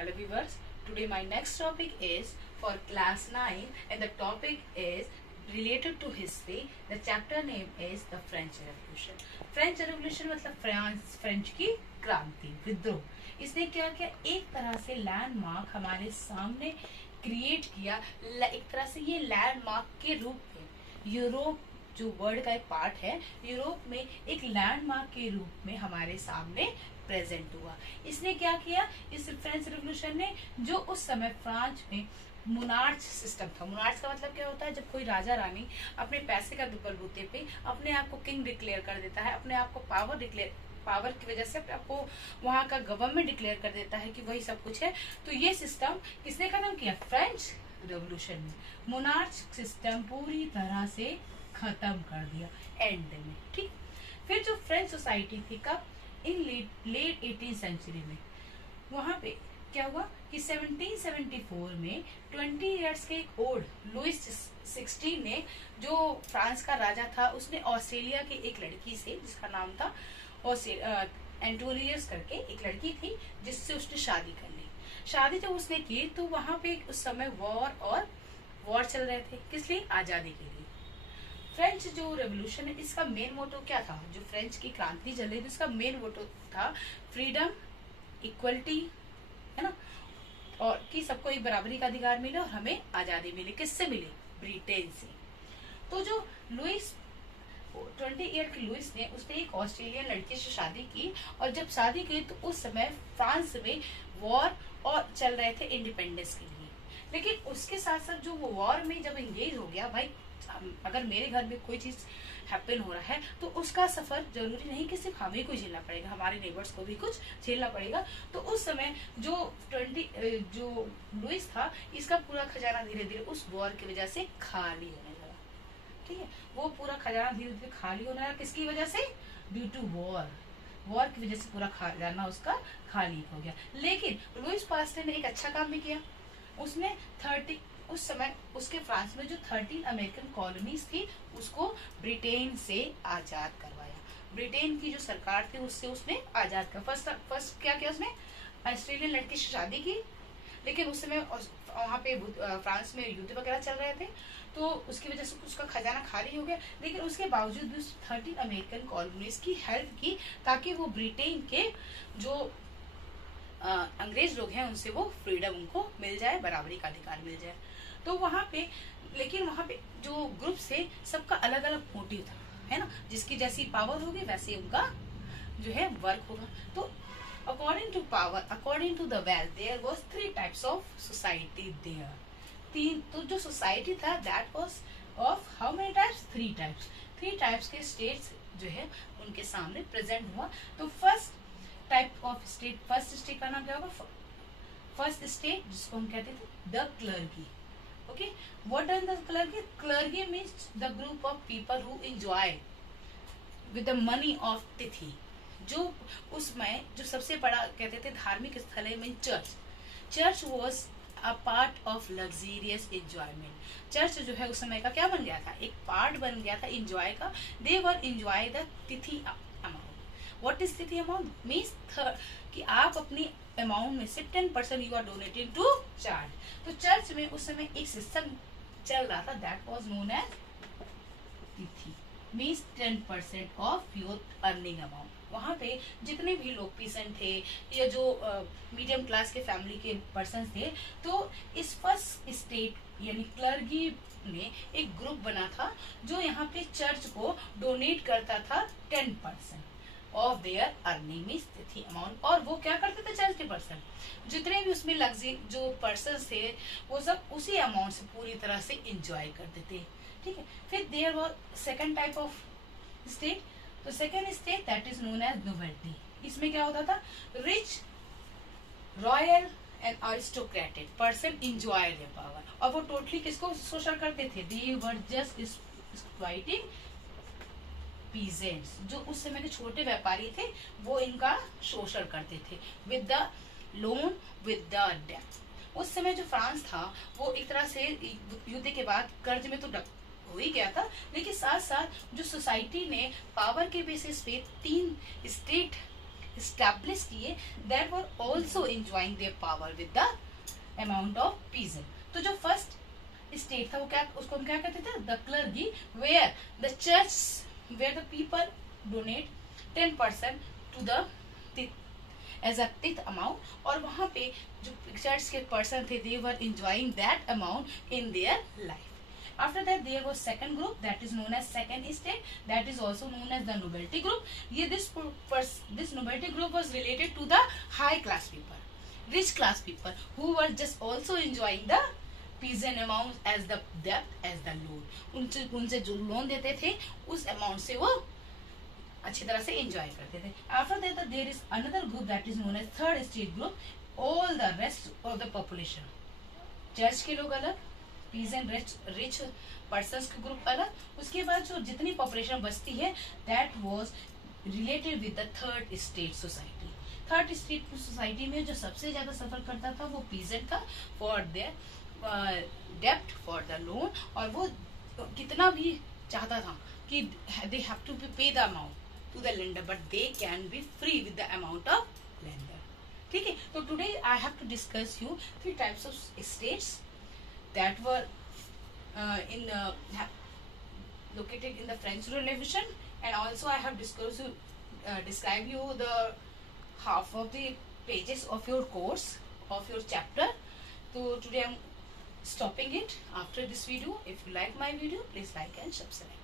Hello viewers, today my next topic is for class 9 and the topic is related to history. The chapter name is the French Revolution. French Revolution मतलब French की क्रांति, विद्रोह। इसने क्या किया, एक तरह से लैंडमार्क हमारे सामने क्रिएट किया। एक तरह से ये लैंडमार्क के रूप में यूरोप जो वर्ल्ड का एक पार्ट है, यूरोप में एक लैंडमार्क के रूप में हमारे सामने प्रेजेंट हुआ। इसने क्या किया, इस फ्रेंच रेवोल्यूशन ने जो उस समय फ्रांस में मोनार्च सिस्टम था। मोनार्च का मतलब क्या होता है, जब कोई राजा रानी अपने पैसे का बलबूते पे अपने आप को किंग डिक्लेयर कर देता है, अपने आप को पावर की वजह से आपको वहां का गवर्नमेंट डिक्लेयर कर देता है कि वही सब कुछ है। तो ये सिस्टम किसने खत्म किया, फ्रेंच रेवोल्यूशन में। मोनार्च सिस्टम पूरी तरह से खत्म कर दिया एंड में। ठीक, फिर जो फ्रेंच सोसाइटी थी, कब, इन लेट 18th सेंचुरी में, वहां पे क्या हुआ कि 1774 में 20 इयर्स के एक ओल्ड लुइस 16 ने, जो फ्रांस का राजा था, उसने ऑस्ट्रेलिया की एक लड़की से, जिसका नाम था एंटोनियस करके एक लड़की थी, जिससे उसने शादी कर ली। शादी जब उसने की तो वहां पे उस समय वॉर चल रहे थे, किस लिए, आजादी के लिए। फ्रेंच जो रेवोल्यूशन है, इसका मेन मोटो क्या था, जो फ्रेंच की क्रांति चल रही थी, इसका मेन मोटो था फ्रीडम, इक्वलिटी, है ना, और कि सबको एक बराबरी का अधिकार मिले और हमें आजादी मिले। किससे मिले, ब्रिटेन से। तो जो लुइस 20 ईयर की लुइस ने, उसने एक ऑस्ट्रेलियन लड़की से शादी की, और जब शादी की तो उस समय फ्रांस में वॉर और चल रहे थे इंडिपेंडेंस के लिए। लेकिन उसके साथ साथ जो वो वॉर में जब एंगेज हो गया, भाई अगर मेरे घर में कोई चीज हैपन हो रहा है तो उसका सफर जरूरी नहीं कि सिर्फ हमें को झेलना पड़ेगा, हमारे नेबर्स को भी कुछ झेलना पड़ेगा। तो उस समय जो लुइस था, इसका पूरा खजाना धीरे धीरे उस वॉर की वजह से खाली होने लगा। ठीक है, वो पूरा खजाना धीरे धीरे खाली होने लगा, किसकी वजह से, ड्यू टू वॉर की वजह से पूरा खजाना उसका खाली हो गया। लेकिन लुइस पास्टर ने एक अच्छा काम भी किया। उसने उस समय उसके फ्रांस में जो 13 अमेरिकन कॉलोनीज थी, उसको ब्रिटेन से आजाद करवाया। ब्रिटेन की जो सरकार थी उससे उसने आजाद कर फर्स्ट क्या किया, उसने ऑस्ट्रेलियन लड़की से शादी की। लेकिन उस समय वहां पे फ्रांस में युद्ध वगैरह चल रहे थे, तो उसकी वजह से उसका खजाना खाली हो गया। लेकिन उसके बावजूद भी 13 अमेरिकन कॉलोनीज की हेल्प की, ताकि वो ब्रिटेन के जो अंग्रेज लोग हैं उनसे वो फ्रीडम उनको मिल जाए, बराबरी का अधिकार मिल जाए। तो वहां पे, लेकिन वहां पे जो ग्रुप से सबका अलग अलग मोटिव था, है ना, जिसकी जैसी पावर होगी वैसे उनका जो है वर्क होगा। तो according to power, according to the wealth, there was 3 types of society there. तो जो सोसाइटी था, that was of how many types, 3 types. 3 types के स्टेट्स जो है उनके सामने प्रेजेंट हुआ। तो first type of state, first state का नाम क्या होगा, फर्स्ट स्टेट जिसको हम कहते थे the clergy. Okay, what does the clergy, clergy means the group of people who enjoy with the money of tithe. जो उसमें जो सबसे बड़ा कहते थे धार्मिक स्थल है, mean church was a part of luxurious enjoyment. Church जो है उस समय का क्या बन गया था, एक पार्ट बन गया था एंजॉय का। They were enjoy the tithe amount. What is tithe amount, means कि आप अपनी अमाउंट में से 10% you are donating to church. तो चर्च में उस समय एक सिस्टम चल रहा था, that was known as tithe, means 10% of your earning amount. वहां पे जितने भी लोग पीसेंट थे या जो मीडियम क्लास के फैमिली के पर्सन थे, तो इस फर्स्ट स्टेट यानी क्लर्की ने एक ग्रुप बना था जो यहाँ पे चर्च को डोनेट करता था 10% ऑफ देयर अर्निंग मीन्स तिथि अमाउंट। और वो क्या करते थे, चर्च के पर्सन जितने भी उसमें लग्जरी जो पर्सन थे, वो सब उसी अमाउंट से पूरी तरह से इंजॉय करते थे। ठीक है, फिर there was second type of state. तो second state that is known as nobility. इसमें क्या होता था, rich, royal and aristocratic person enjoy their power. और वो टोटली किसको शोषण करते थे, they were just exploiting peasants. जो उस समय के छोटे व्यापारी थे वो इनका शोषण करते थे, with the loan, with the debt. उस समय जो फ्रांस था वो एक तरह से युद्ध के बाद कर्ज में तो हो ही गया था, लेकिन साथ साथ जो सोसाइटी ने पावर के बेसिस पे 3 स्टैब्लिश किए that were also enjoying their power with the amount of pigeon. तो जो फर्स्ट स्टेट था वो क्या, उसको हम क्या कहते थे, the clergy, where the church, where the people donate 10% to the as a tithe amount, और वहां पे जो चर्च के पर्सन थे they were enjoying that amount in their life. After that there was second group that is known as second state, that is also known as the nobility group. ये this nobility group was related to the high class people, rich class people who were just also enjoying the peasant amount as the debt as the loan। उनसे जो loan देते थे उस amount से वो अच्छी तरह से एंजॉय करते थे। After that there is another group that is known as third state group, all the rest of the population, church के लोग अलग, पीजेंट रिच पर्सन्स के ग्रुप अलग, उसके बाद जो जितनी पॉपुलेशन बचती है that was related with the third state society. Third state society में जो सबसे ज्यादा सफर करता था वो पीजेंट था फॉर देयर डेप्ट फॉर द लोन, और वो कितना भी चाहता था कि they have to pay the amount to the lender but they can be free with the amount of lender. ठीक है, तो today I have to discuss you 3 types of states that were located in the French Revolution, and also I have describe you the half of the pages of your course of your chapter. So today I'm stopping it after this video. If you like my video, please like and subscribe.